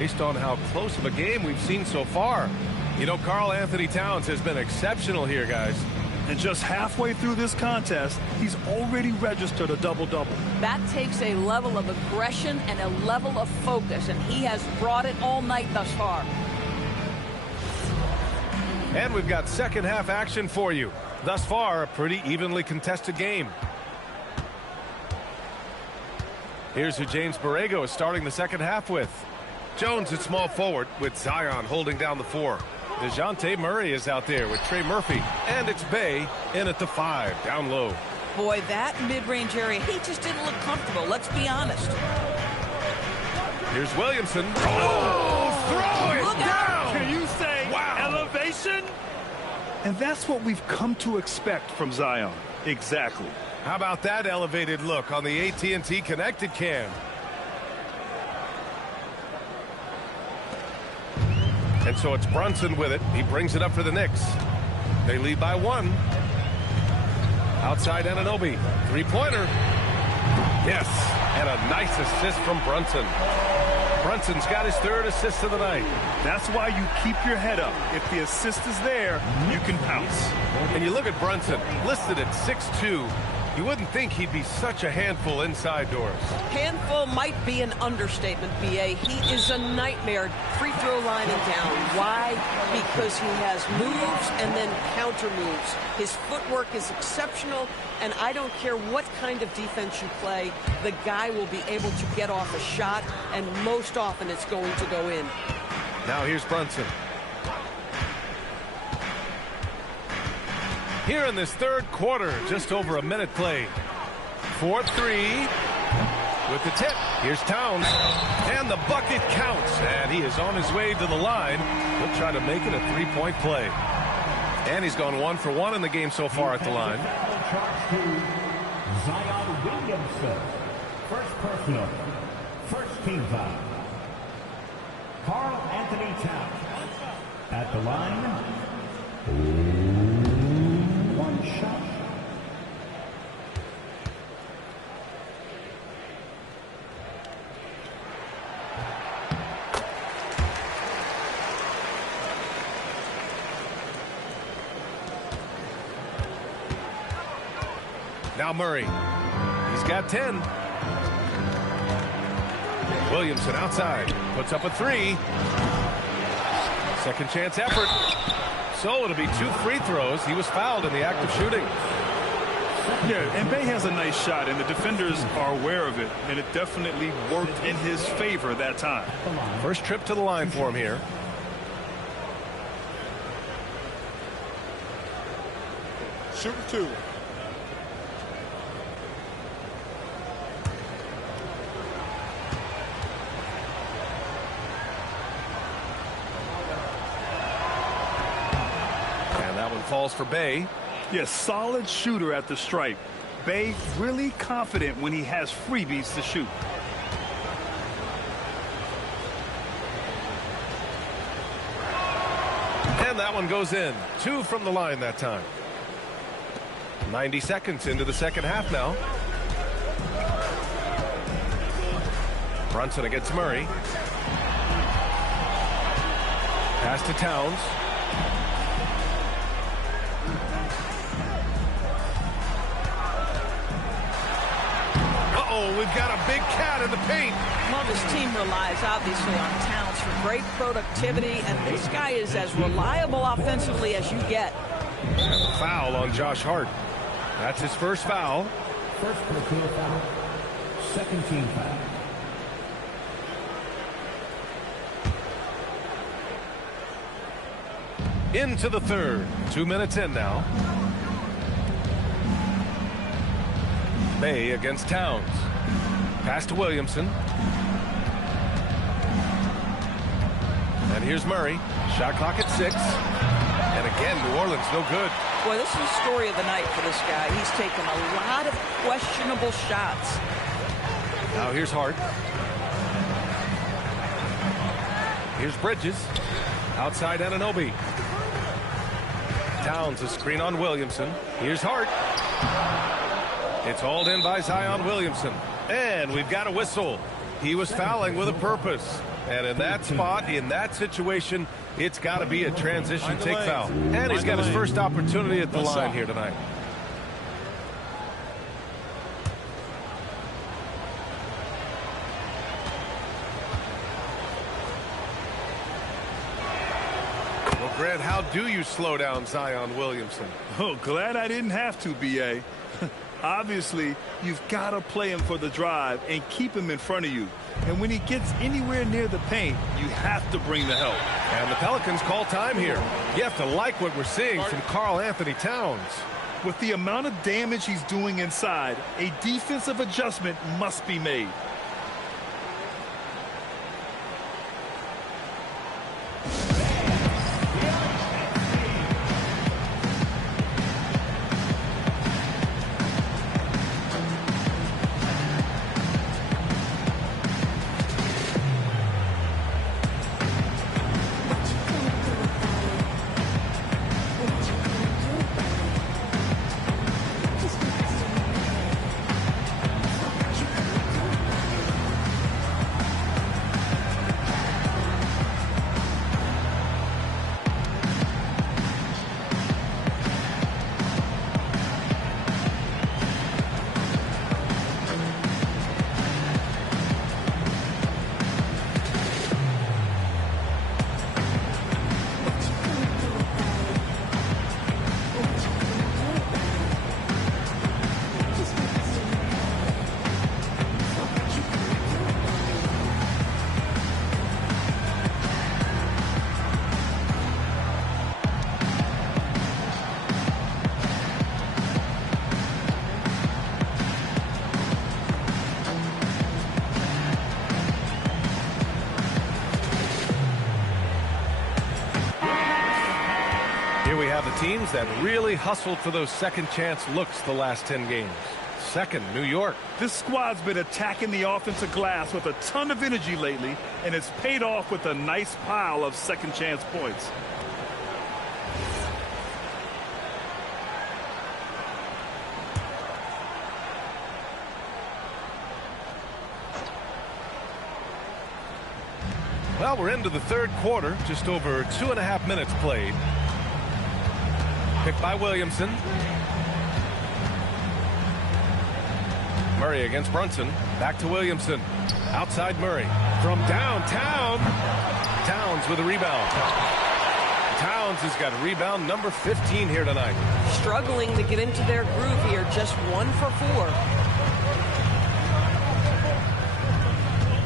Based on how close of a game we've seen so far. You know, Karl Anthony Towns has been exceptional here, guys. And just halfway through this contest, he's already registered a double-double. That takes a level of aggression and a level of focus, and he has brought it all night thus far. And we've got second half action for you. Thus far, a pretty evenly contested game. Here's who James Borrego is starting the second half with. Jones at small forward with Zion holding down the 4. DeJounte Murray is out there with Trey Murphy. And it's Bay in at the 5, down low. Boy, that mid-range area, he just didn't look comfortable. Let's be honest. Here's Williamson. Oh, throw it down! Can you say wow. Elevation? And that's what we've come to expect from Zion. Exactly. How about that elevated look on the AT&T connected cam? And so it's Brunson with it. He brings it up for the Knicks. They lead by 1. Outside Anunoby. Three-pointer. Yes. And a nice assist from Brunson. Brunson's got his 3rd assist of the night. That's why you keep your head up. If the assist is there, you can pounce. And you look at Brunson, listed at 6'2". You wouldn't think he'd be such a handful inside doors. Handful might be an understatement, B.A. He is a nightmare free throw line and down. Why? Because he has moves and then counter moves. His footwork is exceptional, and I don't care what kind of defense you play, the guy will be able to get off a shot, and most often it's going to go in. Now here's Brunson. Here in this 3rd quarter, just over a minute played. 4-3 with the tip. Here's Towns, and the bucket counts, and he is on his way to the line. He'll try to make it a 3-point play. And he's gone 1 for 1 in the game so far at the line. Zion Williamson, first personal, first team foul. Karl Anthony Towns at the line. 1 shot. Now Murray. He's got 10. Williamson outside. Puts up a 3. Second chance effort. So it'll be 2 free throws. He was fouled in the act of shooting. Yeah, and Bay has a nice shot, and the defenders are aware of it, and it definitely worked in his favor that time. First trip to the line for him here. Shooting 2. Falls for Bay. Yes, solid shooter at the stripe. Bay really confident when he has freebies to shoot. And that one goes in. 2 from the line that time. 90 seconds into the second half now. Brunson against Murray. Pass to Towns. Uh-oh, we've got a big cat in the paint. Well, this team relies obviously on Towns for great productivity, and this guy is as reliable offensively as you get. And a foul on Josh Hart. That's his first foul. First personal foul. Second team foul. Into the third. 2 minutes in now. Bay against Towns. Pass to Williamson. And here's Murray. Shot clock at 6. And again, New Orleans no good. Boy, this is the story of the night for this guy. He's taken a lot of questionable shots. Now here's Hart. Here's Bridges. Outside Anunoby. Towns a screen on Williamson. Here's Hart. It's hauled in by Zion Williamson. And we've got a whistle. He was fouling with a purpose. And in that spot, in that situation, it's got to be a transition take foul. And he's got his first opportunity at the line here tonight. Well, Grant, how do you slow down Zion Williamson? Oh, glad I didn't have to, B.A. Obviously, you've got to play him for the drive and keep him in front of you. And when he gets anywhere near the paint, you have to bring the help. And the Pelicans call time here. You have to like what we're seeing from Karl Anthony Towns. With the amount of damage he's doing inside, a defensive adjustment must be made. Here we have the teams that really hustled for those second chance looks the last 10 games. Second, New York. This squad's been attacking the offensive glass with a ton of energy lately, and it's paid off with a nice pile of second chance points. Well, we're into the third quarter, just over 2.5 minutes played. Picked by Williamson. Murray against Brunson. Back to Williamson. Outside Murray. From downtown. Towns with a rebound. Towns has got rebound number 15 here tonight. Struggling to get into their groove here. Just 1 for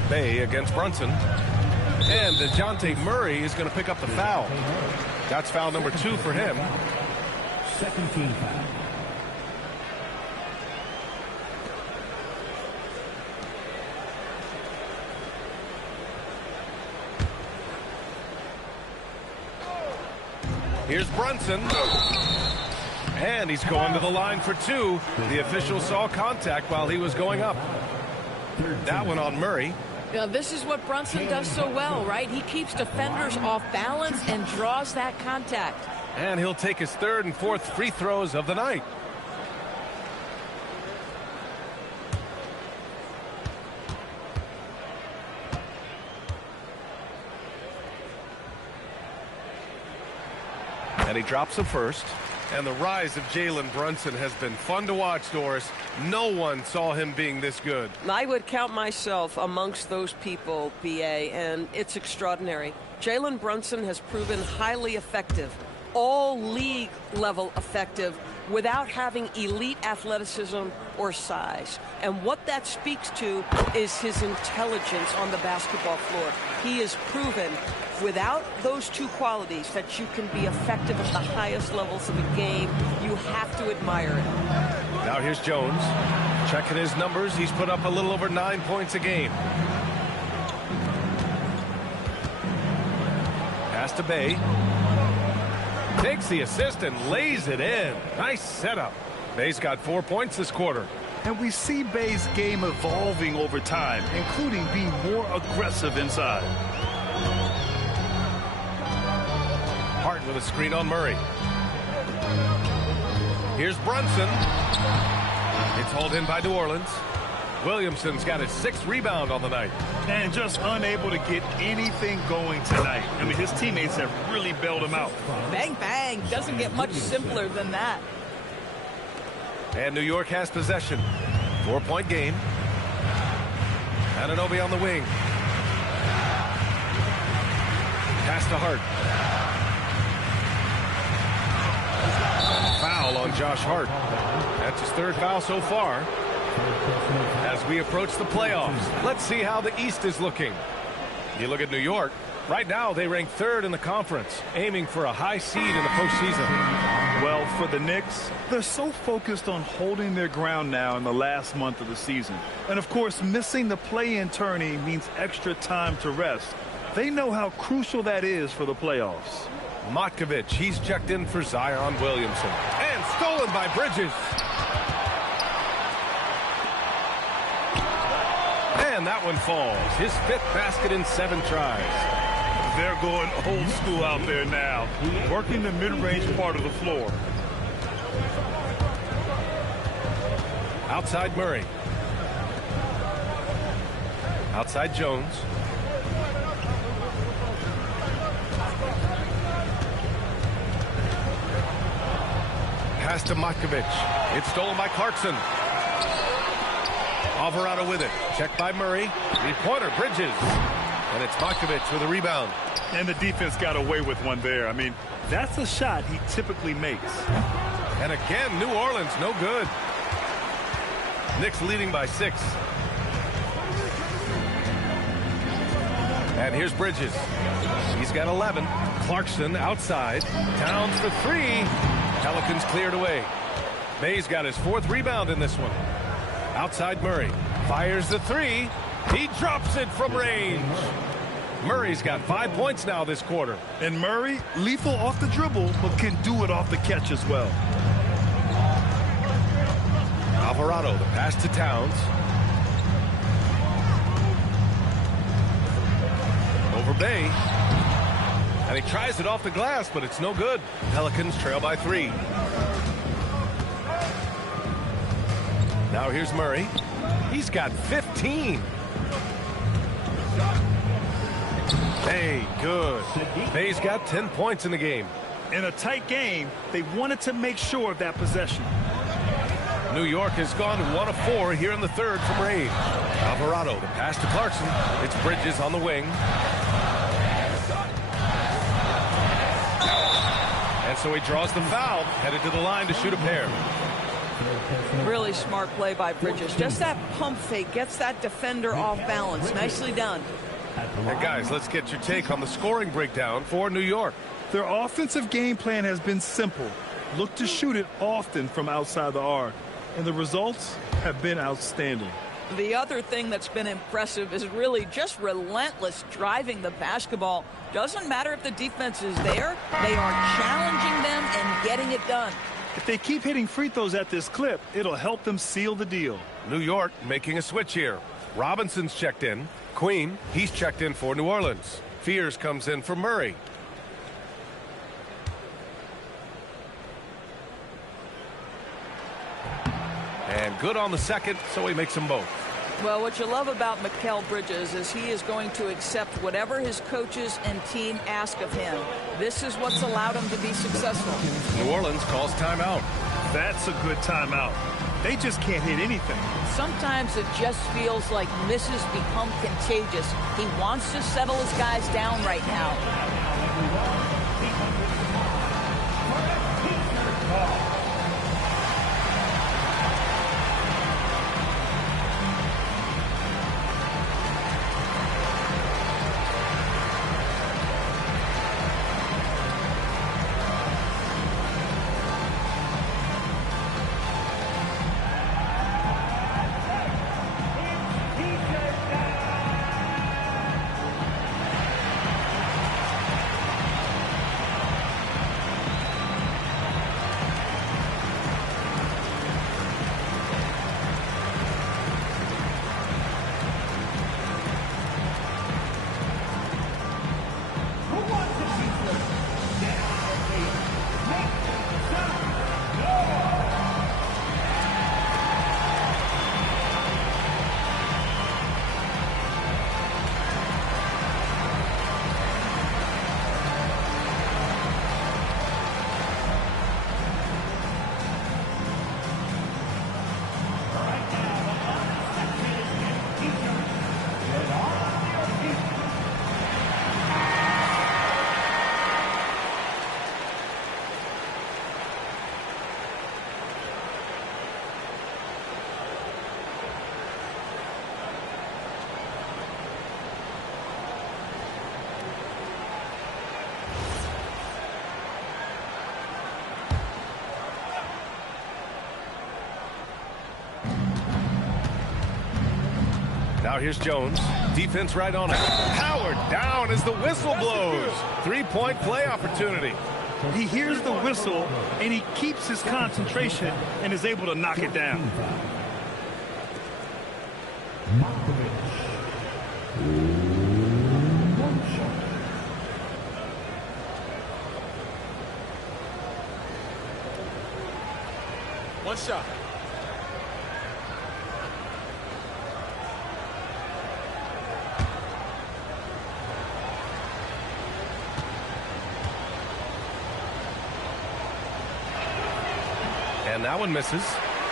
4. Bay against Brunson. And DeJounte Murray is going to pick up the foul. That's foul number 2 for him. Second team foul. Here's Brunson. And he's going to the line for 2. The official saw contact while he was going up. That one on Murray. Now, this is what Brunson does so well, right? He keeps defenders off balance and draws that contact. And he'll take his third and fourth free throws of the night. And he drops the first. And the rise of Jalen Brunson has been fun to watch, Doris. No one saw him being this good. I would count myself amongst those people, B.A., and it's extraordinary. Jalen Brunson has proven highly effective, all league level effective, without having elite athleticism or size. And what that speaks to is his intelligence on the basketball floor. He has proven without those two qualities that you can be effective at the highest levels of a game. You have to admire it. Now here's Jones. Checking his numbers. He's put up a little over 9 points a game. Pass to Bay. Takes the assist and lays it in. Nice setup. Bay's got 4 points this quarter. And we see Bay's game evolving over time, including being more aggressive inside. Hart with a screen on Murray. Here's Brunson. It's hauled in by New Orleans. Williamson's got his 6th rebound on the night. And just unable to get anything going tonight. I mean, his teammates have really bailed him out. Bang, bang. Doesn't get much simpler than that. And New York has possession. 4-point game. Anunoby on the wing. Pass to Hart. Foul on Josh Hart. That's his 3rd foul so far. As we approach the playoffs, let's see how the East is looking. You look at New York. Right now, they rank 3rd in the conference, aiming for a high seed in the postseason. Well, for the Knicks, they're so focused on holding their ground now in the last month of the season. And, of course, missing the play-in tourney means extra time to rest. They know how crucial that is for the playoffs. Matkovic, he's checked in for Zion Williamson. And stolen by Bridges. And that one falls. His 5th basket in 7 tries. They're going old school out there now, working the mid-range part of the floor. Outside Murray. Outside Jones. Pass to Matkovic. It's stolen by Clarkson. Alvarado with it. Checked by Murray. 3-pointer, Bridges. And it's Matkovic with a rebound. And the defense got away with one there. I mean, that's a shot he typically makes. And again, New Orleans, no good. Knicks leading by 6. And here's Bridges. He's got 11. Clarkson outside. Towns for 3. Pelicans cleared away. May's got his 4th rebound in this one. Outside Murray. Fires the 3. He drops it from range. Murray's got 5 points now this quarter. And Murray, lethal off the dribble, but can do it off the catch as well. Alvarado, the pass to Towns. Over Bay. And he tries it off the glass, but it's no good. Pelicans trail by 3. Now here's Murray. He's got 15. Bay, good. Bay's got 10 points in the game. In a tight game, they wanted to make sure of that possession. New York has gone 1 of 4 here in the 3rd from range. Alvarado, the pass to Clarkson. It's Bridges on the wing. And so he draws the foul, headed to the line to shoot a pair. Really smart play by Bridges. Just that pump fake gets that defender off balance. Nicely done. And guys, let's get your take on the scoring breakdown for New York. Their offensive game plan has been simple. Look to shoot it often from outside the arc. And the results have been outstanding. The other thing that's been impressive is really just relentless driving the basketball. Doesn't matter if the defense is there. They are challenging them and getting it done. If they keep hitting free throws at this clip, it'll help them seal the deal. New York making a switch here. Robinson's checked in. Queen, he's checked in for New Orleans. Fears comes in for Murray. And good on the second, so he makes them both. Well, what you love about Mikal Bridges is he is going to accept whatever his coaches and team ask of him. This is what's allowed him to be successful. New Orleans calls timeout. That's a good timeout. They just can't hit anything. Sometimes it just feels like misses become contagious. He wants to settle his guys down right now. Now here's Jones. Defense right on it. Howard down as the whistle blows. 3-point play opportunity. He hears the whistle, and he keeps his concentration and is able to knock it down. One shot. And that one misses.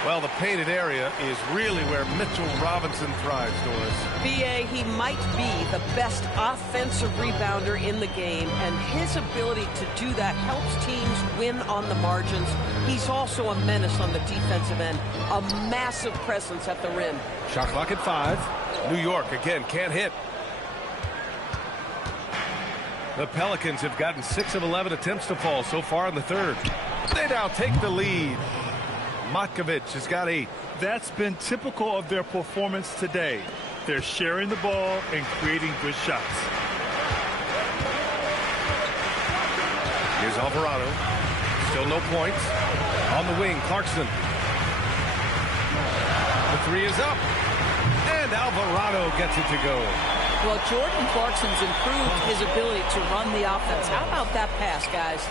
Well, the painted area is really where Mitchell Robinson thrives, Doris. B.A., he might be the best offensive rebounder in the game, and his ability to do that helps teams win on the margins. He's also a menace on the defensive end, a massive presence at the rim. Shot clock at 5. New York, again, can't hit. The Pelicans have gotten 6 of 11 attempts to fall so far in the third. They now take the lead. Matkovic has got 8. That's been typical of their performance today. They're sharing the ball and creating good shots. Here's Alvarado. Still no points. On the wing, Clarkson. The 3 is up. And Alvarado gets it to go. Well, Jordan Clarkson's improved his ability to run the offense. How about that pass, guys?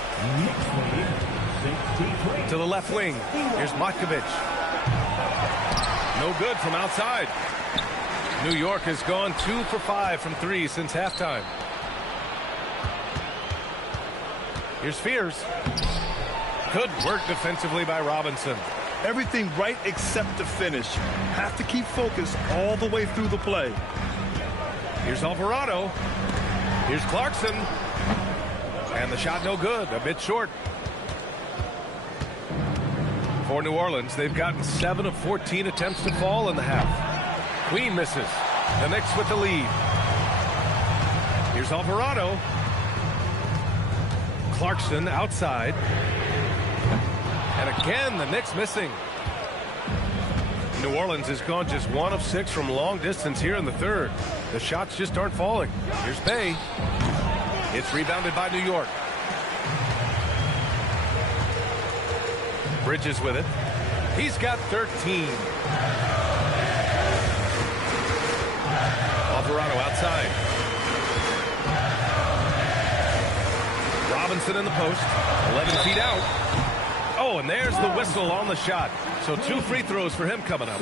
To the left wing. Here's Matkovic. No good from outside. New York has gone 2 for 5 from 3 since halftime. Here's Fears. Good work defensively by Robinson. Everything right except the finish. Have to keep focused all the way through the play. Here's Alvarado. Here's Clarkson. And the shot no good. A bit short. For New Orleans, they've gotten 7 of 14 attempts to fall in the half. Queen misses. The Knicks with the lead. Here's Alvarado. Clarkson outside. And again, the Knicks missing. New Orleans has gone just 1 of 6 from long distance here in the third. The shots just aren't falling. Here's Bay. It's rebounded by New York. Bridges with it. He's got 13. Alvarado outside. Robinson in the post. 11 feet out. Oh, and there's the whistle on the shot. So 2 free throws for him coming up.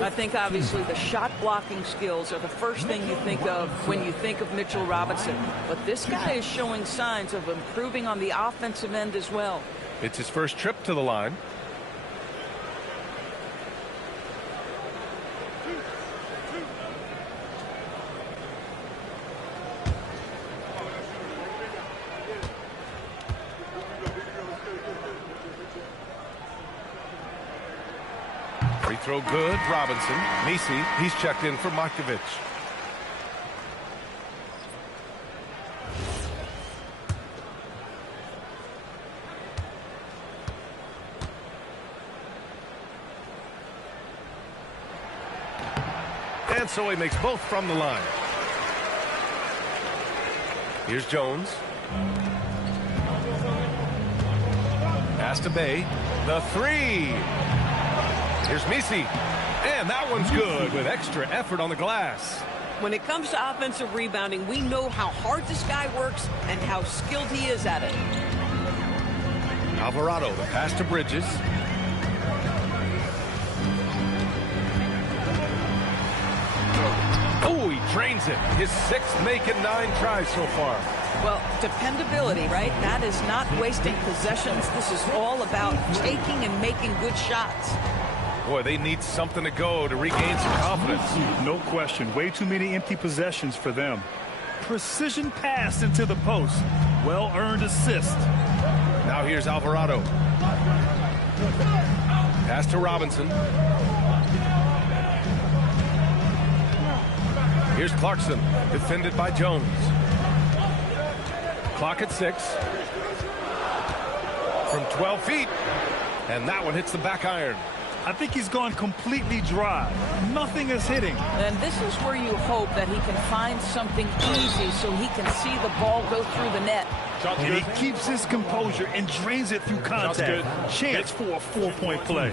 I think obviously the shot blocking skills are the first thing you think of when you think of Mitchell Robinson. But this guy is showing signs of improving on the offensive end as well. It's his first trip to the line. Free throw good, Robinson. Misi, he's checked in for Matkovic. And so he makes both from the line. Here's Jones. Pass to Bay. The 3. Here's Misi. And that one's good with extra effort on the glass. When it comes to offensive rebounding, we know how hard this guy works and how skilled he is at it. Alvarado, the pass to Bridges. Oh, he drains it. His 6th make in 9 tries so far. Well, dependability, right? That is not wasting possessions. This is all about taking and making good shots. Boy, they need something to go to regain some confidence. No question. Way too many empty possessions for them. Precision pass into the post. Well-earned assist. Now here's Alvarado. Pass to Robinson. Here's Clarkson, defended by Jones. Clock at 6. From 12 feet. And that one hits the back iron. I think he's gone completely dry. Nothing is hitting. And this is where you hope that he can find something easy so he can see the ball go through the net. And he keeps his composure and drains it through contact. Chance for a 4-point play.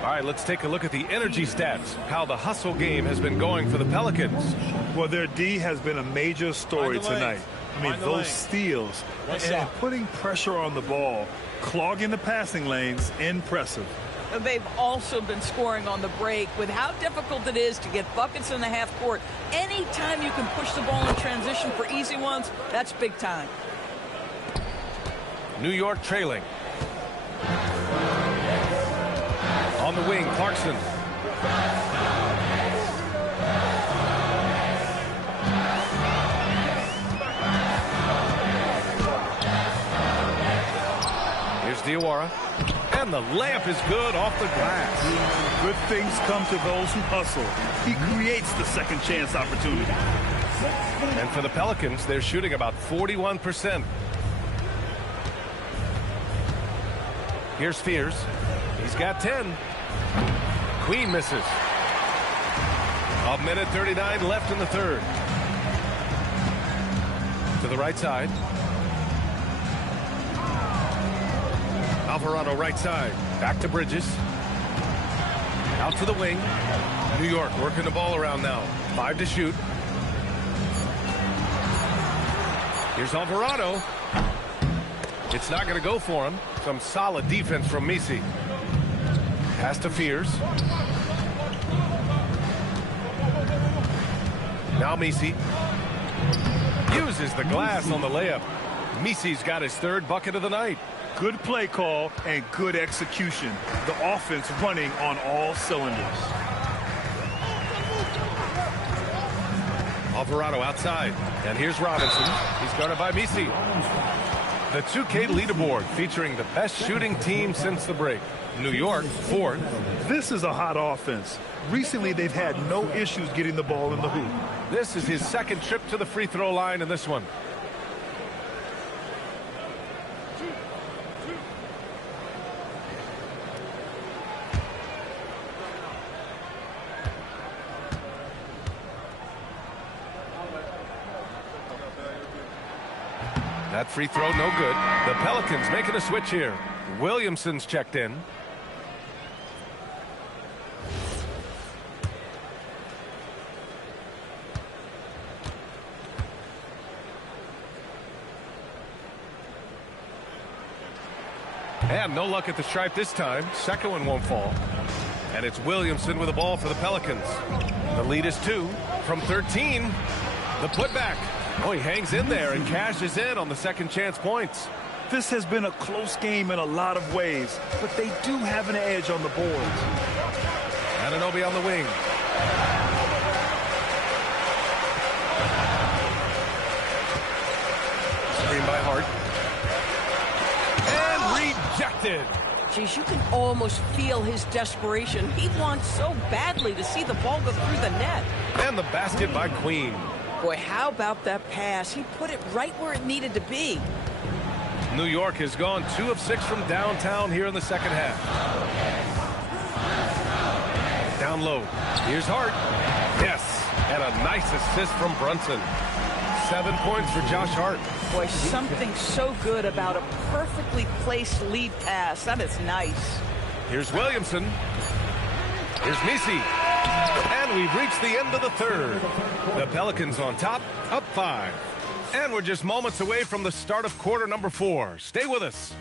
All right, let's take a look at the energy stats, how the hustle game has been going for the Pelicans. Well, their D has been a major story tonight. I mean, those steals and putting pressure on the ball, clogging the passing lanes, impressive. They've also been scoring on the break. With how difficult it is to get buckets in the half court, anytime you can push the ball in transition for easy ones, that's big time. New York trailing. On the wing, Clarkson. Here's Diawara. And the layup is good off the glass. Good things come to those who hustle. He creates the second chance opportunity. And for the Pelicans, they're shooting about 41%. Here's Fears. He's got 10. Queen misses. 1:39 left in the third. To the right side. Alvarado right side. Back to Bridges. Out to the wing. New York working the ball around now. 5 to shoot. Here's Alvarado. It's not going to go for him. Some solid defense from Misi. Pass to Fears. Now Misi uses the glass on the layup. Misi's got his third bucket of the night. Good play call and good execution. The offense running on all cylinders. Alvarado outside. And here's Robinson. He's guarded by Misi. The 2K leaderboard featuring the best shooting team since the break. New York, 4th. This is a hot offense. Recently, they've had no issues getting the ball in the hoop. This is his second trip to the free throw line in this one. That free throw no good. The Pelicans making a switch here. Williamson's checked in. And no luck at the stripe this time. Second one won't fall. And it's Williamson with the ball for the Pelicans. The lead is 2 from 13. The putback. Oh, he hangs in there and cashes in on the second chance points. This has been a close game in a lot of ways, but they do have an edge on the boards. Anunoby on the wing. Screen by Hart. And rejected. Geez, you can almost feel his desperation. He wants so badly to see the ball go through the net. And the basket by Queen. Boy, how about that pass? He put it right where it needed to be. New York has gone 2 of 6 from downtown here in the second half. Down low. Here's Hart. Yes. And a nice assist from Brunson. 7 points for Josh Hart. Boy, something so good about a perfectly placed lead pass. That is nice. Here's Williamson. Here's Misi. And we've reached the end of the third. The Pelicans on top, up 5. And we're just moments away from the start of quarter number 4. Stay with us.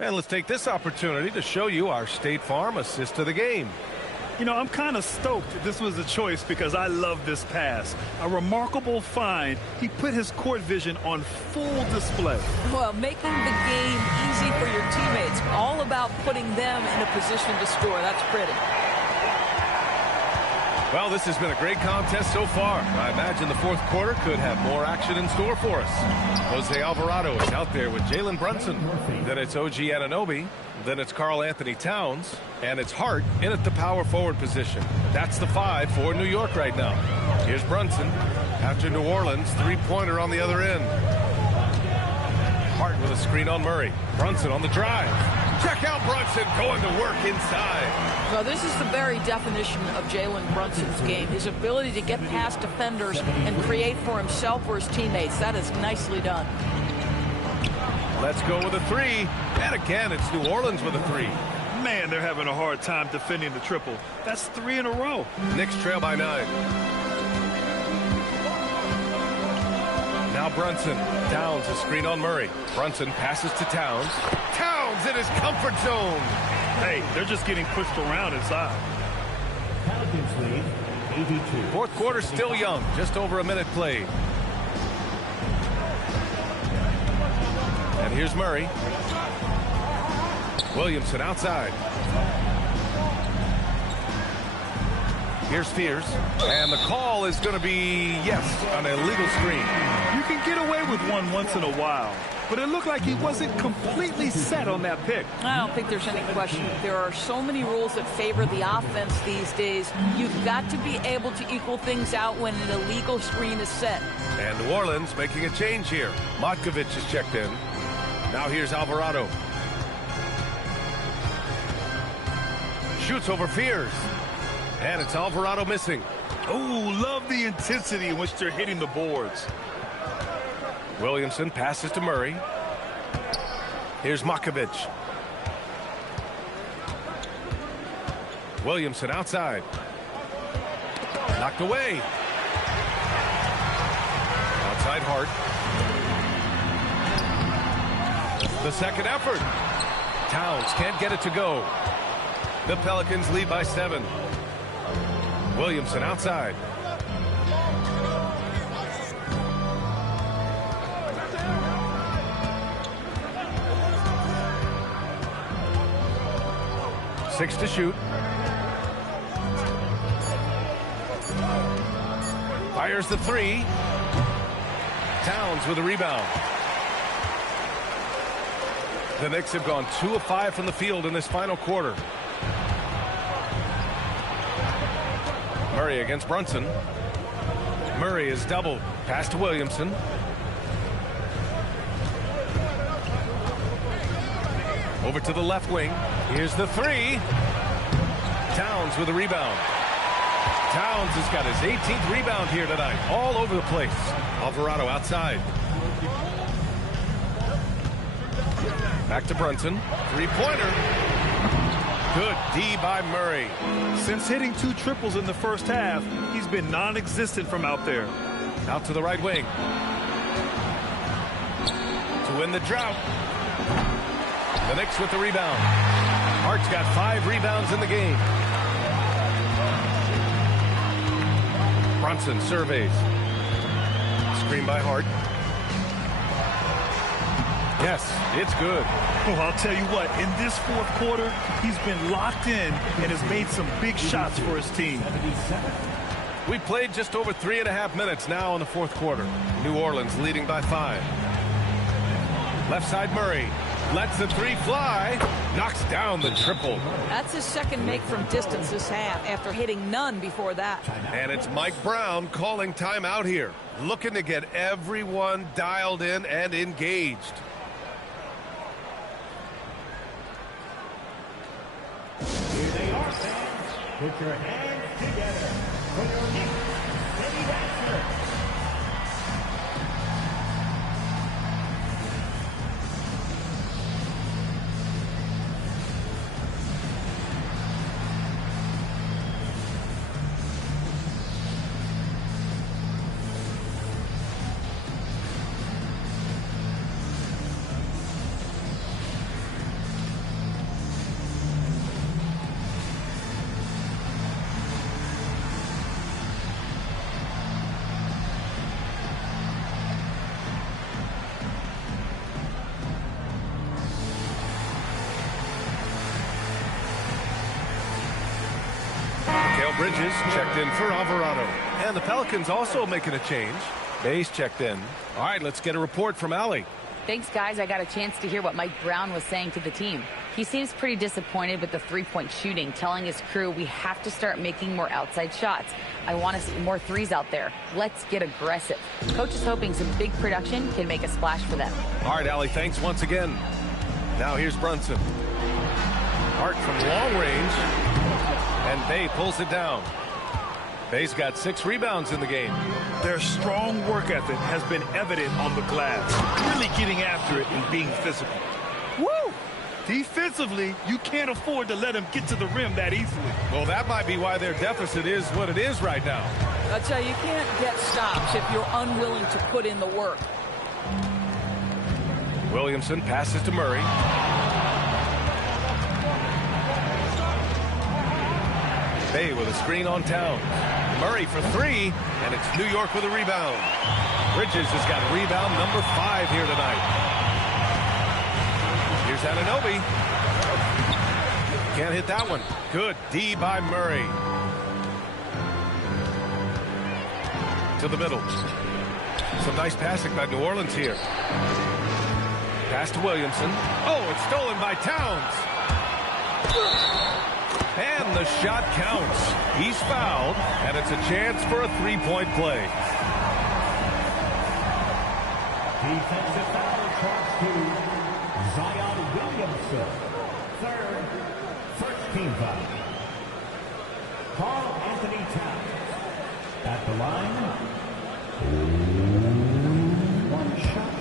And let's take this opportunity to show you our State Farm assist to the game. You know, I'm kind of stoked this was a choice because I love this pass. A remarkable find. He put his court vision on full display. Well, making the game easy for your teammates. All about putting them in a position to score. That's pretty. Well, this has been a great contest so far. I imagine the fourth quarter could have more action in store for us. Jose Alvarado is out there with Jalen Brunson. Then it's OG Anunoby. Then it's Karl Anthony Towns. And it's Hart in at the power forward position. That's the 5 for New York right now. Here's Brunson. After New Orleans, three-pointer on the other end. Hart with a screen on Murray. Brunson on the drive. Check out Brunson going to work inside. Well, this is the very definition of Jalen Brunson's game. His ability to get past defenders and create for himself or his teammates. That is nicely done. Let's go with a 3. And again, it's New Orleans with a 3. Man, they're having a hard time defending the triple. That's 3 in a row. Knicks trail by 9. Now Brunson. Towns a screen on Murray. Brunson passes to Towns. Towns in his comfort zone. Hey, they're just getting pushed around inside. Pelicans lead 82. Fourth quarter still young. Just over a minute played. And here's Murray. Williamson outside. Here's Fears. And the call is going to be, yes, an illegal screen. You can get away with one once in a while, but it looked like he wasn't completely set on that pick. I don't think there's any question. There are so many rules that favor the offense these days. You've got to be able to equal things out when an illegal screen is set. And New Orleans making a change here. Matkovic is checked in. Now here's Alvarado. Shoots over Fears. And it's Alvarado missing. Oh, love the intensity in which they're hitting the boards. Williamson passes to Murray. Here's Matkovic. Williamson outside. Knocked away. Outside Hart. The second effort. Towns can't get it to go. The Pelicans lead by 7. Williamson outside. Six to shoot. Fires the 3. Towns with a rebound. The Knicks have gone 2 of 5 from the field in this final quarter. Murray against Brunson. Murray is doubled. Pass to Williamson. Over to the left wing. Here's the 3. Towns with a rebound. Towns has got his 18th rebound here tonight. All over the place. Alvarado outside. Back to Brunson. Three-pointer. Good D by Murray. Since hitting 2 triples in the first half, he's been non-existent from out there. Out to the right wing. To win the drought. The Knicks with the rebound. Hart's got 5 rebounds in the game. Brunson surveys. Screen by Hart. Yes, it's good. Well, I'll tell you what, in this fourth quarter, he's been locked in and has made some big shots for his team. We played just over 3.5 minutes now in the fourth quarter. New Orleans leading by 5. Left side Murray. Lets the 3 fly. Knocks down the triple. That's his second make from distance this half after hitting none before that. And it's Mike Brown calling timeout here. Looking to get everyone dialed in and engaged. Here they are, fans. Put your hands together for your Knicks City Dancers. Mikal Bridges checked in for Alvarado. And the Pelicans also making a change. Bay's checked in. All right, let's get a report from Allie. Thanks, guys. I got a chance to hear what Mike Brown was saying to the team. He seems pretty disappointed with the three-point shooting, telling his crew we have to start making more outside shots. I want to see more threes out there. Let's get aggressive. Coach is hoping some big production can make a splash for them. All right, Allie, thanks once again. Now here's Brunson. Hart from long range, and Bay pulls it down. Bay's got 6 rebounds in the game. Their strong work ethic has been evident on the glass, really getting after it and being physical. Woo! Defensively, you can't afford to let them get to the rim that easily. Well, that might be why their deficit is what it is right now. I tell you, you can't get stops if you're unwilling to put in the work. Williamson passes to Murray. Bay with a screen on Towns. Murray for 3, and it's New York with a rebound. Bridges has got rebound number 5 here tonight. Here's Anunoby. Can't hit that one. Good D by Murray. To the middle. Some nice passing by New Orleans here. Pass to Williamson. Oh, it's stolen by Towns. And the shot counts. He's fouled, and it's a chance for a 3-point play. Defensive foul charge to Zion Williamson. Third, first team foul. Karl Anthony Towns at the line. 1 shot.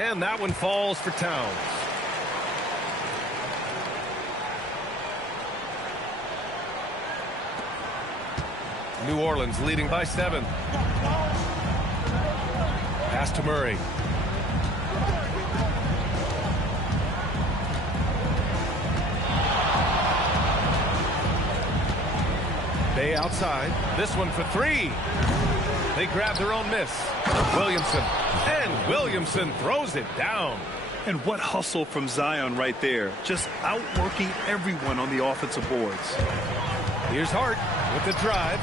And that one falls for Towns. New Orleans leading by 7. Pass to Murray. Bay outside. This one for 3. They grab their own miss. Williamson. And Williamson throws it down. And what hustle from Zion right there. Just outworking everyone on the offensive boards. Here's Hart with the drive.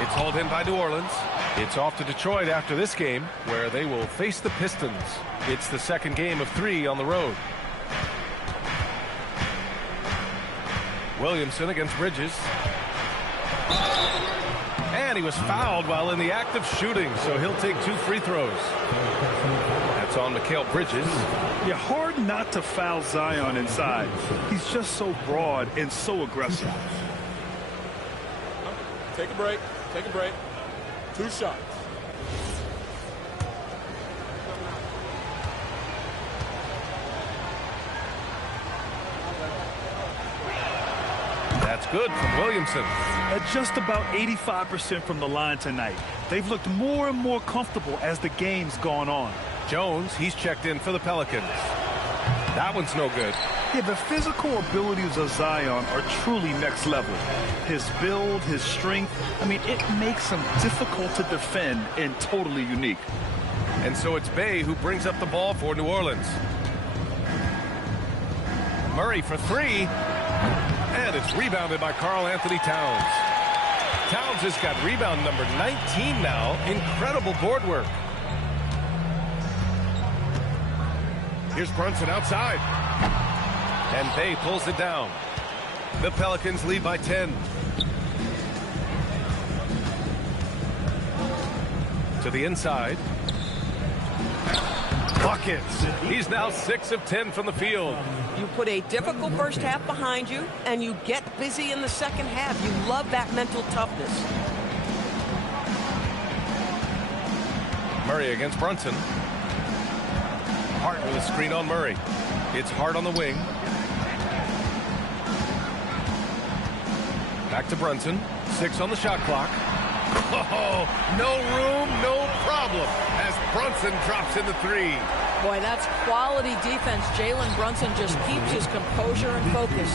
It's hauled in by New Orleans. It's off to Detroit after this game, where they will face the Pistons. It's the second game of 3 on the road. Williamson against Bridges. And he was fouled while in the act of shooting, so he'll take 2 free throws. That's on Mikal Bridges. Yeah, hard not to foul Zion inside. He's just so broad and so aggressive. Take a break. Take a break. 2 shots. That's good from Williamson. At just about 85% from the line tonight. They've looked more and more comfortable as the game's gone on. Jones, he's checked in for the Pelicans. That one's no good. Yeah, the physical abilities of Zion are truly next level. His build, his strength, I mean, it makes him difficult to defend and totally unique. And so it's Bay who brings up the ball for New Orleans. Murray for 3. And it's rebounded by Karl Anthony Towns. Towns has got rebound number 19 now. Incredible board work. Here's Brunson outside. And Bay pulls it down. The Pelicans lead by 10. To the inside. Buckets. He's now 6 of 10 from the field. You put a difficult first half behind you, and you get busy in the second half. You love that mental toughness. Murray against Brunson. Hart with a screen on Murray. It's Hart on the wing. Back to Brunson. 6 on the shot clock. Oh, no room, no problem, as Brunson drops in the 3. Boy, that's quality defense. Jalen Brunson just keeps his composure and focus.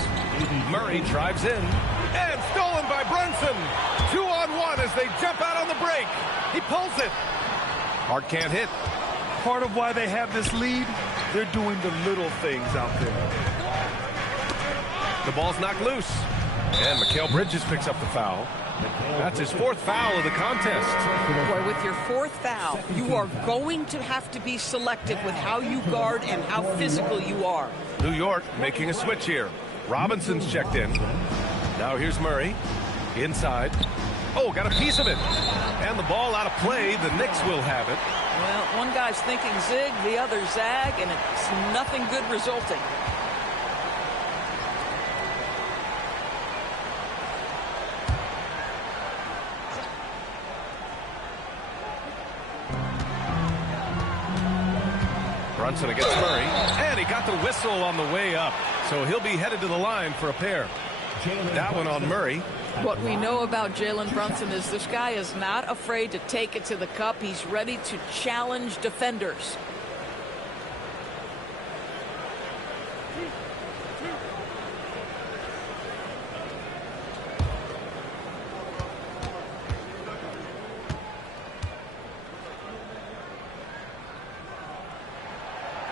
Murray drives in, and stolen by Brunson. 2-on-1 as they jump out on the break. He pulls it. Hart can't hit. Part of why they have this lead, They're doing the little things out there. The ball's knocked loose. And Mikal Bridges picks up the foul. That's his 4th foul of the contest. Boy, with your 4th foul, you are going to have to be selective with how you guard and how physical you are. New York making a switch here. Robinson's checked in. Now here's Murray. Inside. Oh, got a piece of it. And the ball out of play. The Knicks will have it. Well, one guy's thinking zig, the other zag, and it's nothing good resulting. Brunson against Murray, and he got the whistle on the way up, so he'll be headed to the line for a pair. That one on Murray. What we know about Jalen Brunson is this guy is not afraid to take it to the cup. He's ready to challenge defenders.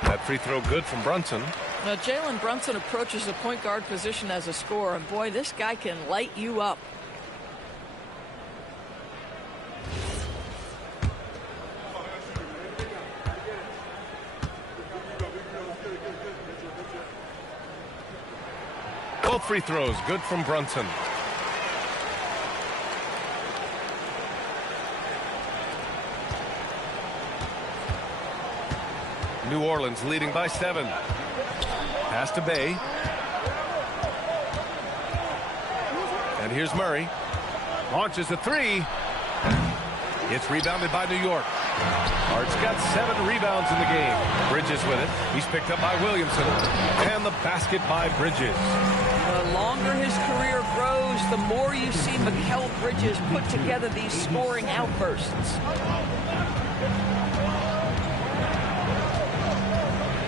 That free throw good from Brunson. Now, Jalen Brunson approaches the point guard position as a scorer, and boy, this guy can light you up. Both free throws good from Brunson. New Orleans leading by 7. Pass to Bay. And here's Murray. Launches a 3. It's rebounded by New York. Hart's got 7 rebounds in the game. Bridges with it. He's picked up by Williamson. And the basket by Bridges. The longer his career grows, the more you see Mikal Bridges put together these scoring outbursts.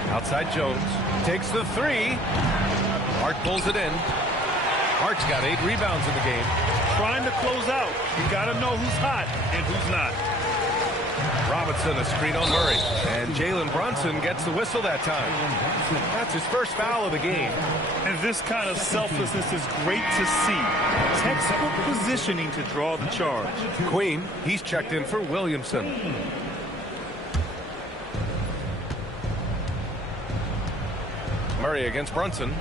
Outside Jones. Takes the 3. Hart pulls it in. Hart's got 8 rebounds in the game. Trying to close out. You got to know who's hot and who's not. Robinson a screen on Murray. And Jalen Brunson gets the whistle that time. That's his first foul of the game. And this kind of selflessness is great to see. Textbook positioning to draw the charge. Queen, he's checked in for Williamson. Murray against Brunson.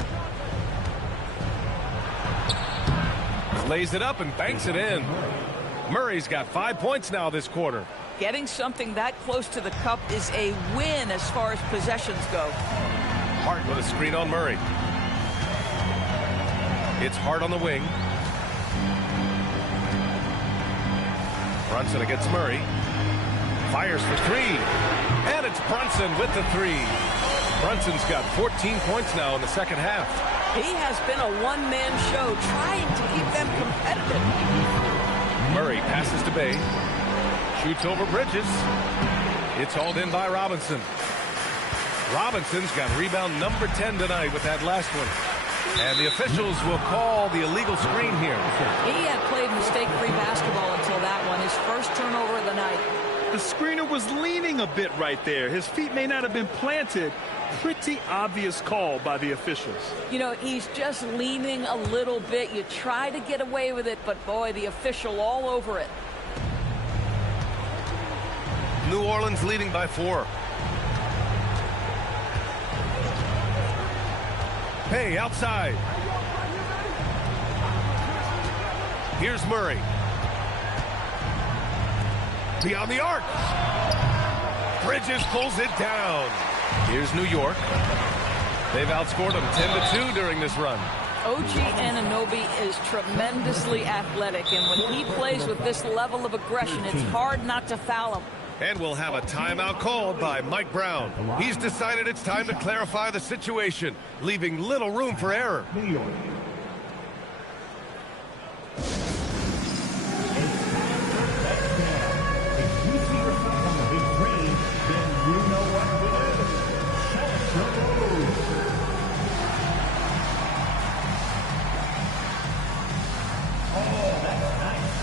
Lays it up and banks it in. Murray's got 5 points now this quarter. Getting something that close to the cup is a win as far as possessions go. Hart with a screen on Murray. It's Hart on the wing. Brunson against Murray. Fires for 3. And it's Brunson with the 3. Brunson's got 14 points now in the second half. He has been a one-man show trying to keep them competitive. Murray passes to Bay. Shoots over Bridges. It's hauled in by Robinson. Robinson's got rebound number 10 tonight with that last one. And the officials will call the illegal screen here. He had played mistake-free basketball until that one, his first turnover of the night. The screener was leaning a bit right there. His feet may not have been planted. Pretty obvious call by the officials. You know, he's just leaning a little bit. You try to get away with it, but boy, the official all over it. New Orleans leading by 4. Hey, outside. Here's Murray. Beyond the arc. Bridges pulls it down. Here's New York. They've outscored them 10-2 during this run. OG Anunoby is tremendously athletic, and when he plays with this level of aggression, it's hard not to foul him. And we'll have a timeout called by Mike Brown. He's decided it's time to clarify the situation, leaving little room for error. New York. If you see yourself on the big screen, then you know what to do. Set the rules. Oh, that's nice.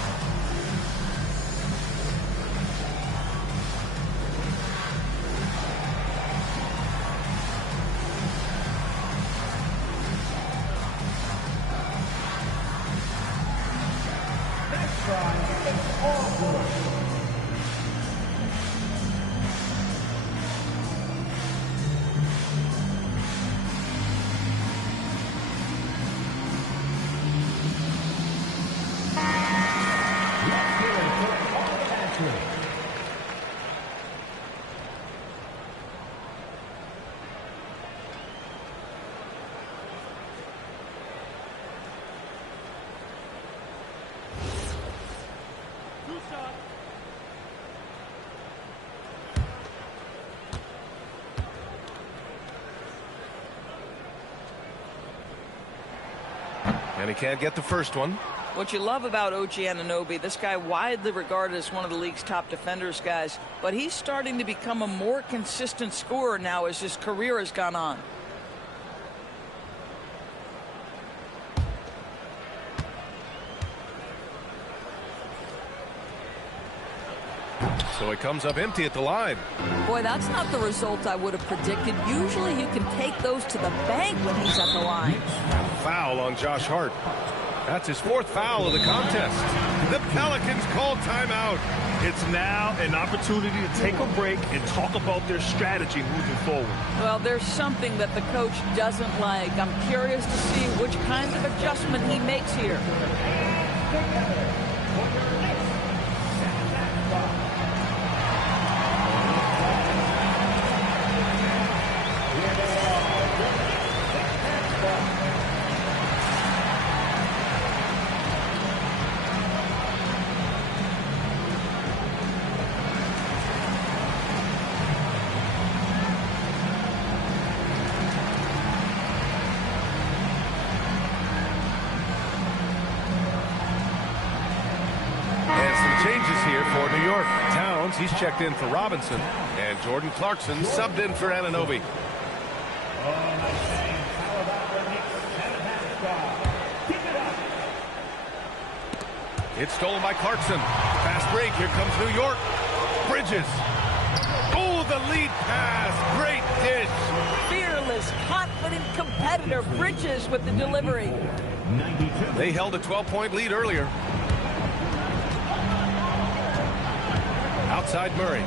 And he can't get the first one. What you love about OG Anunoby, this guy widely regarded as one of the league's top defenders, guys, but he's starting to become a more consistent scorer now as his career has gone on. So it comes up empty at the line. Boy, that's not the result I would have predicted. Usually you can take those to the bank when he's at the line. Foul on Josh Hart. That's his fourth foul of the contest. The Pelicans call timeout. It's now an opportunity to take a break and talk about their strategy moving forward. Well, there's something that the coach doesn't like. I'm curious to see which kind of adjustment he makes here. For New York, Towns, he's checked in for Robinson, and Jordan Clarkson subbed in for Anunoby. It's stolen by Clarkson. Fast break. Here comes New York. Bridges. Oh, the lead pass. Great dish. Fearless, confident competitor. Bridges with the delivery. They held a 12-point lead earlier. Outside Murray.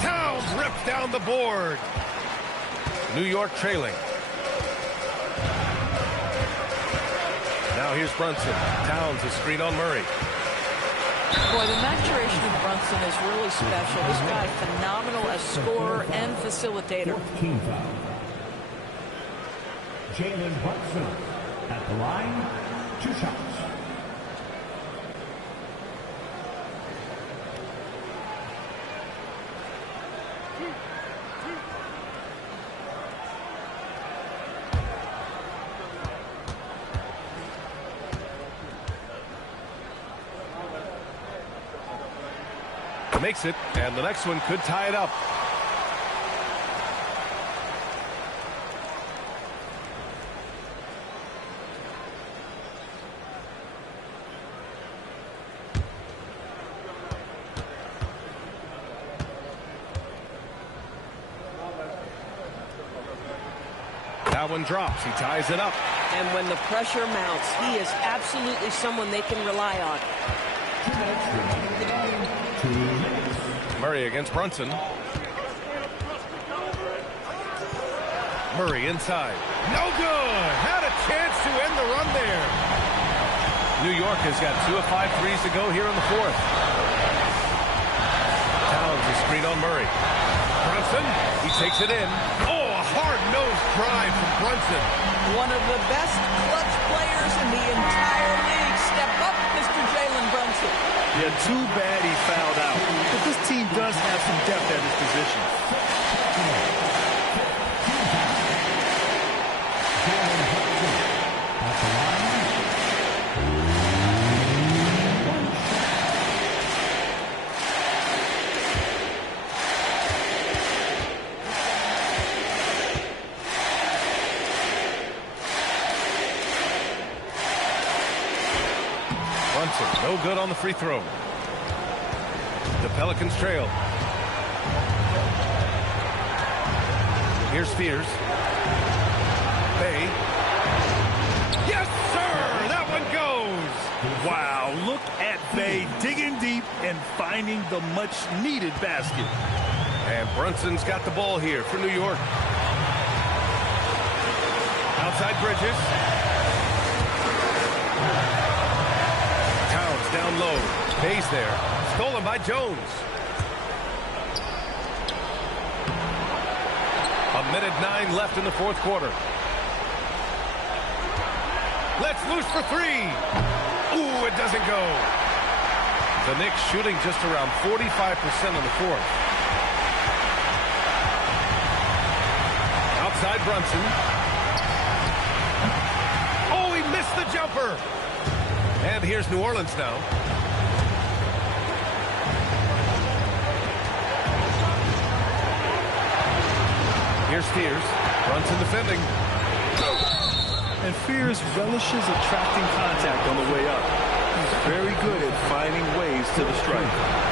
Towns rips down the board. New York trailing. Now here's Brunson. Towns a screen on Murray. Boy, the maturation of Brunson is really special. This guy phenomenal as scorer and facilitator. Jalen Brunson at the line, 2 shots. Makes it, and the next one could tie it up. That one drops. He ties it up. And when the pressure mounts, he is absolutely someone they can rely on. Murray against Brunson. Murray inside. No good. Had a chance to end the run there. New York has got 2 of 5 threes to go here in the fourth. Towns a screen on Murray. Brunson, he takes it in. Oh, a hard-nosed drive from Brunson. One of the best clutch players in the entire league. Step up, Mr. Jalen Brunson. Yeah, too bad he fouled out. But this team does have some depth at his position. Brunson, no good on the free throw. The Pelicans trail. Here's Spears. Bay. Yes, sir! That one goes! Wow, look at finding the much-needed basket. And Brunson's got the ball here for New York. Outside Bridges. Towns down low. Stays there. Stolen by Jones. A minute 9 left in the fourth quarter. Let's loose for three. Ooh, it doesn't go. The Knicks shooting just around 45% in the fourth. Outside Brunson. Oh, he missed the jumper. And here's New Orleans now. Here's Spears. Brunson defending. And Spears relishes attracting contact on the way up. He's very good at finding ways to the strike.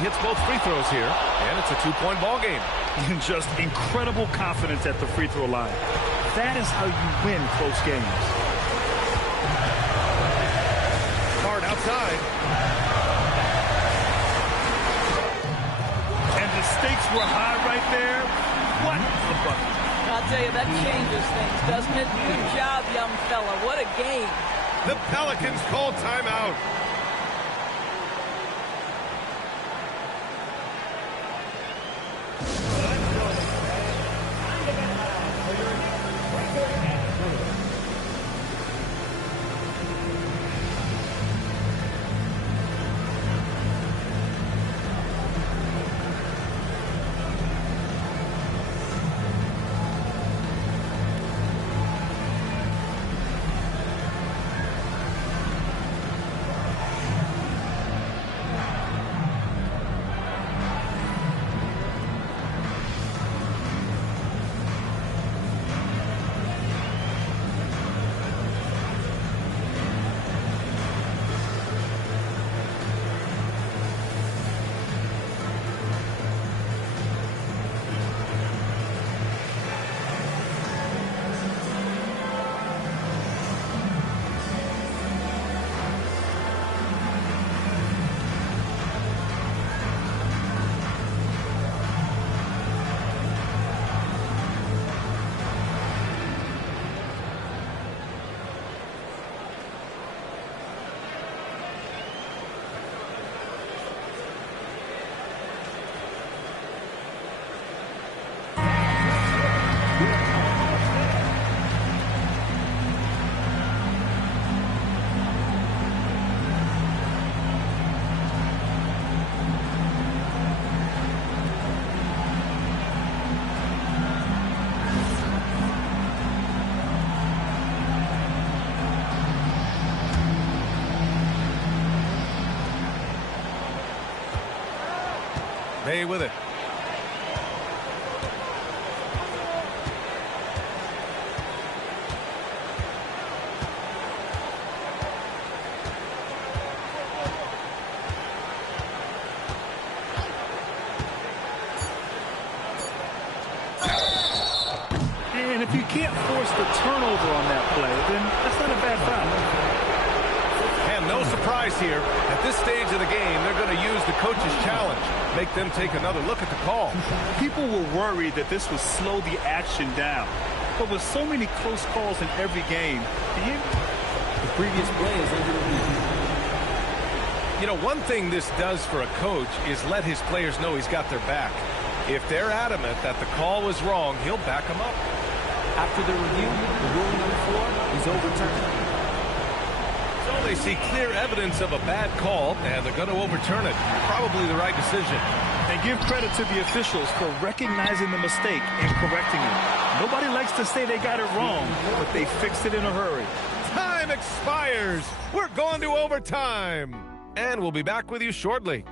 Hits both free throws here, and it's a two-point ball game. And just incredible confidence at the free throw line. That is how you win close games. Hard outside. And the stakes were high right there. What a bucket. I'll tell you, that changes things, doesn't it? Good job, young fella. What a game. The Pelicans call timeout. May with it. And if you can't force the turnover on that play, then that's not a bad foul. And no surprise here. At this stage of the game, they're going to use the coach's challenge. Make them take another look at the call. People were worried that this would slow the action down. But with so many close calls in every game, the previous play is under review. You know, one thing this does for a coach is let his players know he's got their back. If they're adamant that the call was wrong, he'll back them up. After the review, the ruling on the floor is overturned. they see clear evidence of a bad call, and they're going to overturn it. Probably the right decision. And give credit to the officials for recognizing the mistake and correcting it. Nobody likes to say they got it wrong, but they fixed it in a hurry. Time expires. We're going to overtime. And we'll be back with you shortly.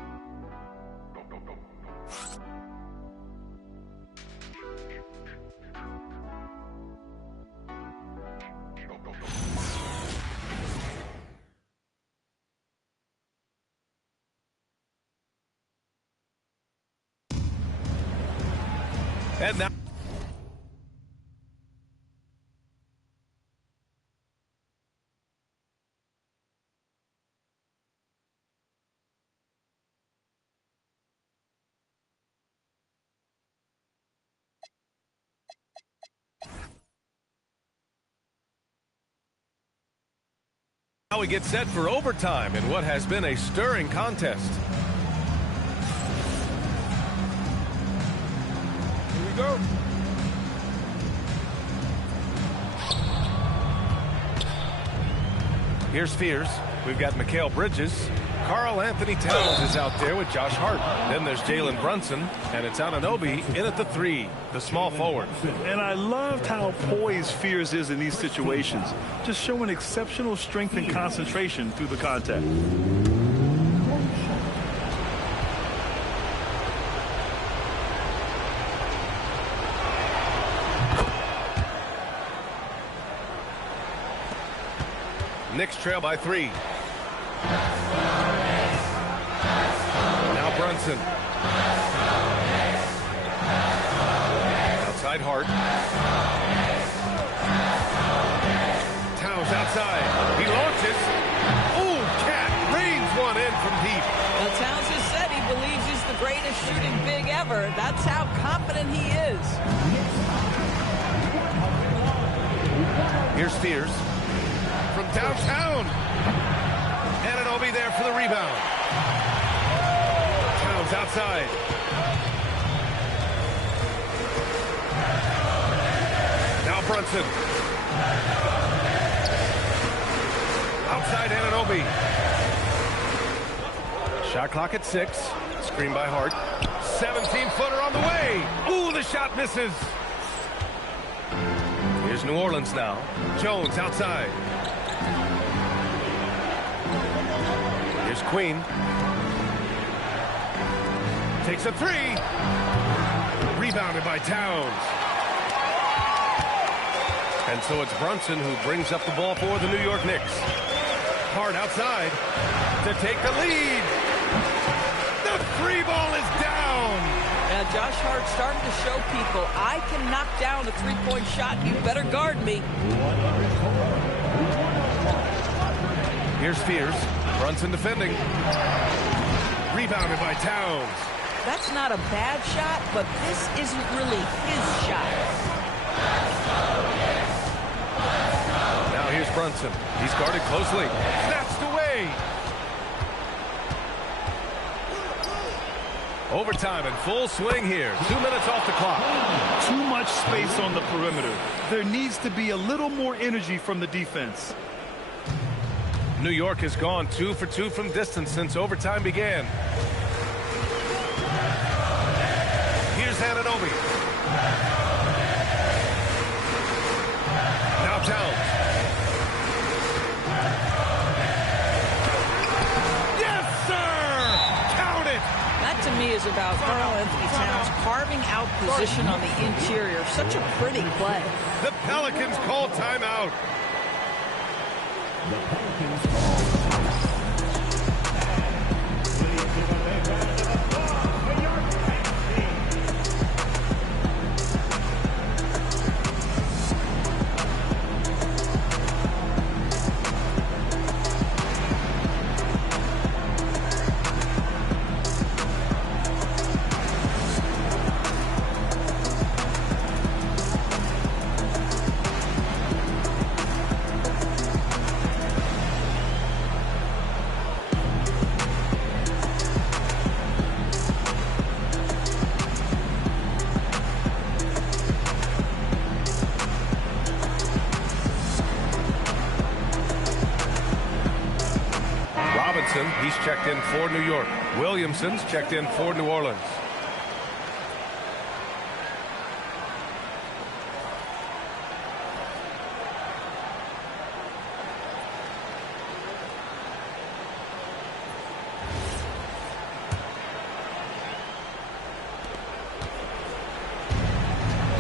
And now we get set for overtime in what has been a stirring contest. Here we go. Here's Fears. We've got Mikal Bridges. Karl Anthony Towns is out there with Josh Hart. Then there's Jalen Brunson, and it's Anunoby in at the 3, the small forward. And I loved how poised Fears is in these situations, just showing exceptional strength and concentration through the contact. Knicks trail by 3. Now Brunson. Outside Hart. Towns outside. He launches. Ooh, Cat rains one in from deep. Well, Towns has said he believes he's the greatest shooting big ever. That's how confident he is. Here's Fears. From downtown. Anunoby there for the rebound. Towns outside. Now Brunson. Outside Anunoby. Shot clock at 6. Screen by Hart. 17-footer on the way. Ooh, the shot misses. Here's New Orleans now. Jones outside. Here's Queen. Takes a 3. Rebounded by Towns. And so it's Brunson who brings up the ball for the New York Knicks. Hart outside to take the lead. The 3 ball is down. Now Josh Hart starting to show people, I can knock down a 3-point shot. You better guard me. Here's Fears. Brunson defending. Rebounded by Towns. That's not a bad shot, but this isn't really his shot. Now here's Brunson. He's guarded closely. Snatched away. Overtime in full swing here. 2 minutes off the clock. Too much space on the perimeter. There needs to be a little more energy from the defense. New York has gone 2 for 2 from distance since overtime began. Here's Anunoby. Now Towns. Yes, sir! Count it! That to me is about Karl Anthony Towns carving out position on the interior. Such a pretty play. The Pelicans call timeout. The Pelicans call. Please give a big round of applause for your He's checked in for New York. Williamson's checked in for New Orleans.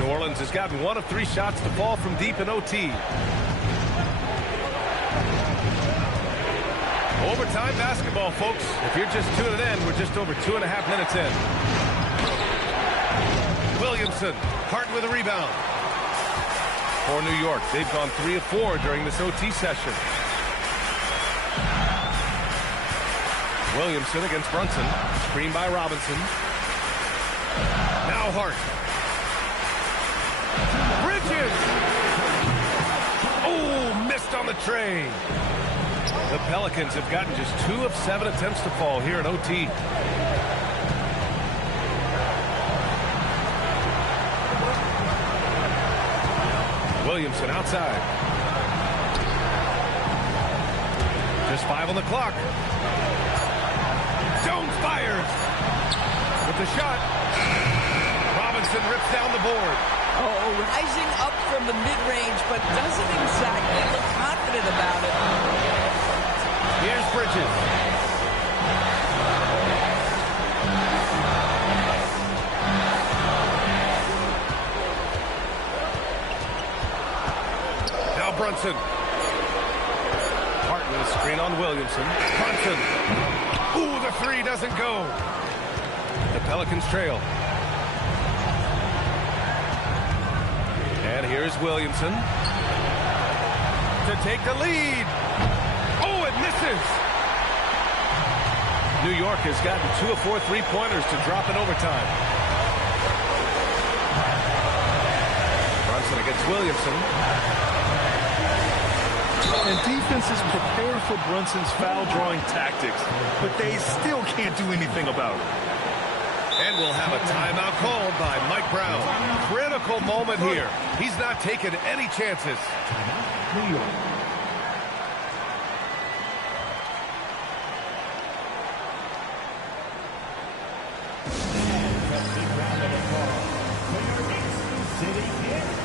New Orleans has gotten 1 of 3 shots to fall from deep in OT. Overtime basketball, folks. If you're just tuning in, we're just over 2.5 minutes in. Williamson, Hart with a rebound. For New York, they've gone 3 of 4 during this OT session. Williamson against Brunson. Screen by Robinson. Now Hart. Bridges! Oh, missed on the tray. The Pelicans have gotten just 2 of 7 attempts to fall here in OT. Williamson outside. Just 5 on the clock. Jones fires. With the shot. Robinson rips down the board. Oh, rising up from the mid-range, but doesn't exactly look confident about it. Here's Bridges. Now Brunson. Hart with a screen on Williamson. Brunson. Ooh, the 3 doesn't go. The Pelicans trail. And here's Williamson to take the lead. Oh, it misses. New York has gotten 2 of 4 3-pointers to drop in overtime. Brunson against Williamson. And defenses prepare for Brunson's foul-drawing tactics, but they still can't do anything about it. And we'll have a timeout called by Mike Brown. Critical moment here. He's not taking any chances. New York. And the big round of applause for your Knicks City Knicks.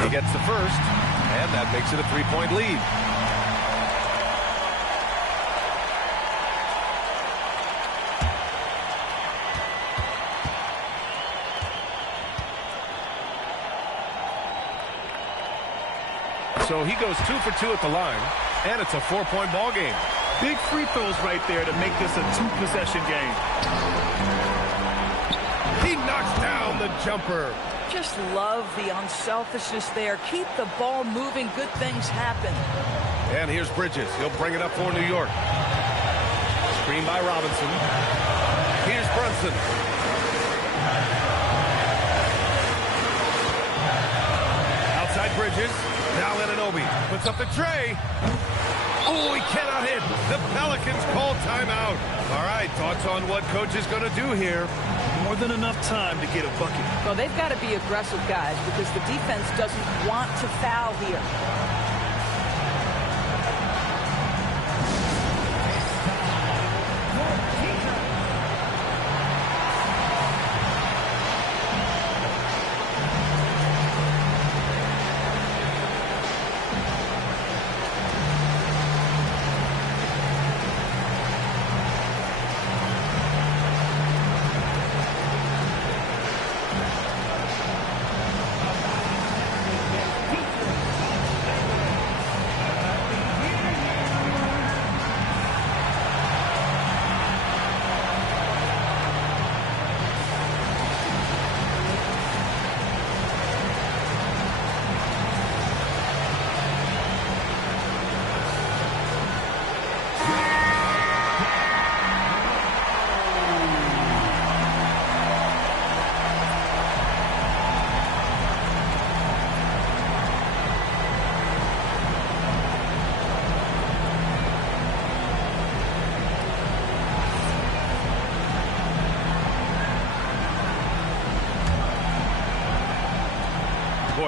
He gets the first, and that makes it a 3-point lead. So he goes 2 for 2 at the line, and it's a 4-point ball game. Big free throws right there to make this a 2-possession game. He knocks down the jumper. Just love the unselfishness there. Keep the ball moving. Good things happen. And here's Bridges. He'll bring it up for New York. Screen by Robinson. Here's Brunson. Outside Bridges. Now Anunoby puts up the tray. Oh, he cannot hit. The Pelicans call timeout. All right, thoughts on what coach is going to do here? More than enough time to get a bucket. Well, they've got to be aggressive, guys, because the defense doesn't want to foul here.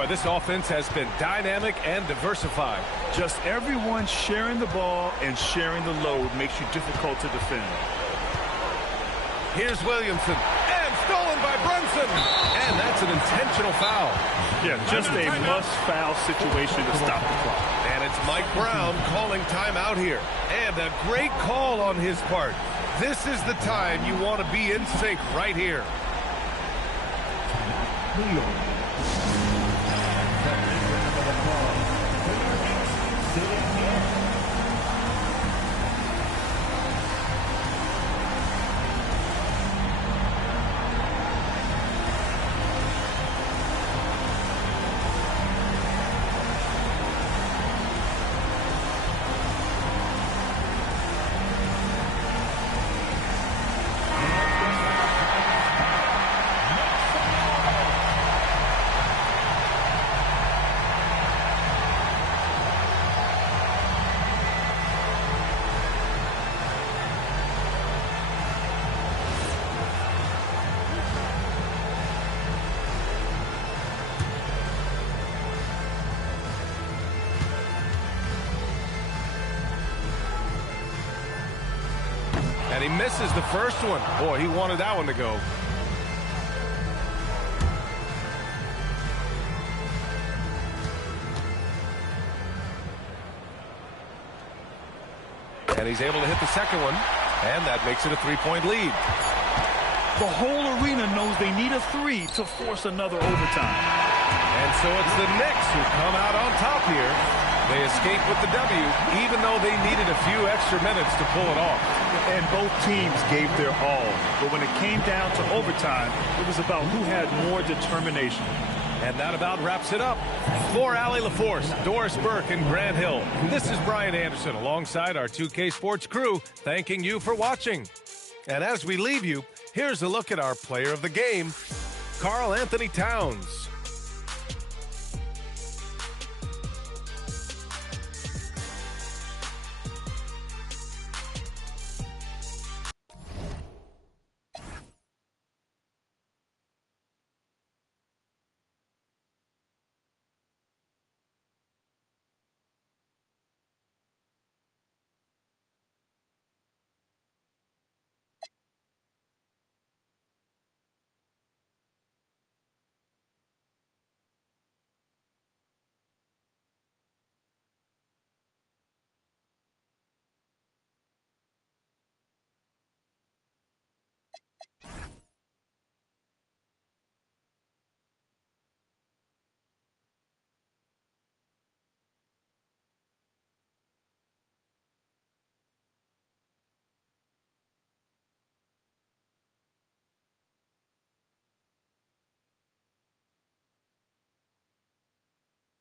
Boy, this offense has been dynamic and diversified. Just everyone sharing the ball and sharing the load makes you difficult to defend. Here's Williamson, and stolen by Brunson. And that's an intentional foul. Yeah, just a must-foul situation to stop the clock. And it's Mike Brown calling timeout here. And a great call on his part. This is the time you want to be in sync right here. And he misses the first one. Boy, he wanted that one to go. And he's able to hit the second one. And that makes it a three-point lead. The whole arena knows they need a three to force another overtime. And so it's the Knicks who come out on top here. They escape with the W, even though they needed a few extra minutes to pull it off. And both teams gave their all. But when it came down to overtime, it was about who had more determination. And that about wraps it up. For Allie LaForce, Doris Burke, and Grant Hill, this is Brian Anderson alongside our 2K Sports crew, thanking you for watching. And as we leave you, here's a look at our player of the game, Karl Anthony Towns.